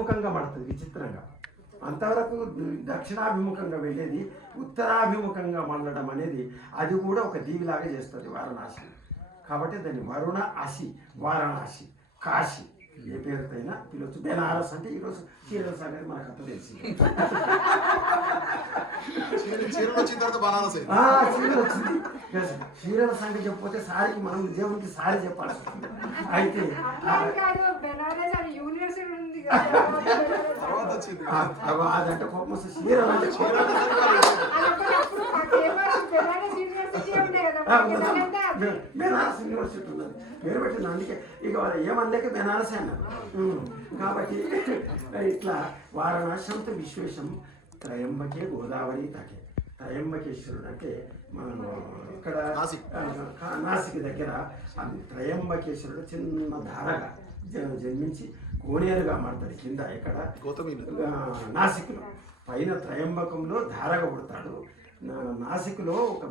ఉత్తరాభిముఖంగా పడుతుంది విచిత్రంగా. అంతవరకు దక్షిణాభిముఖంగా వెళ్ళేది ఉత్తరాభిముఖంగా మళ్ళడం అనేది అది కూడా ఒక దీవిలాగా చేస్తుంది వారణాసి. కాబట్టి దాన్ని వరుణ ఆసి, వారణాసి, కాశీ ఏ పేరుతో అయినా పిలవచ్చు. బెనారస్ అంటే ఈరోజు చీరల సంగతి మనకు అంత తెలిసి చీరలు వచ్చింది. చీరల సంగతి చెప్పిపోతే సారికి మనం దేవునికి సారి చెప్పాల్సి వస్తుంది. అయితే అదంటే కోపం వస్తుంది. చీరలు అంటే బెనారస్ యూనివర్సిటీ ఉన్నది పేరు పెట్టింది. అందుకే ఇక వాళ్ళు ఏమన్నాక బెనారస్ అన్నారు. కాబట్టి ఇట్లా వారణాశ్యంత విశ్వేశం త్రయంబకే గోదావరి తకే. త్రయంబకేశ్వరుడు అంటే మనం ఇక్కడ నాసిక్ దగ్గర త్రయంబకేశ్వరుడు చిన్న ధారగా జన్మించి కోనేరుగా మారుతాడు. కింద ఇక్కడ నాసిక్లో పైన త్రయంబకంలో ధారగా పుడతాడు. నాసిక్లో ఒక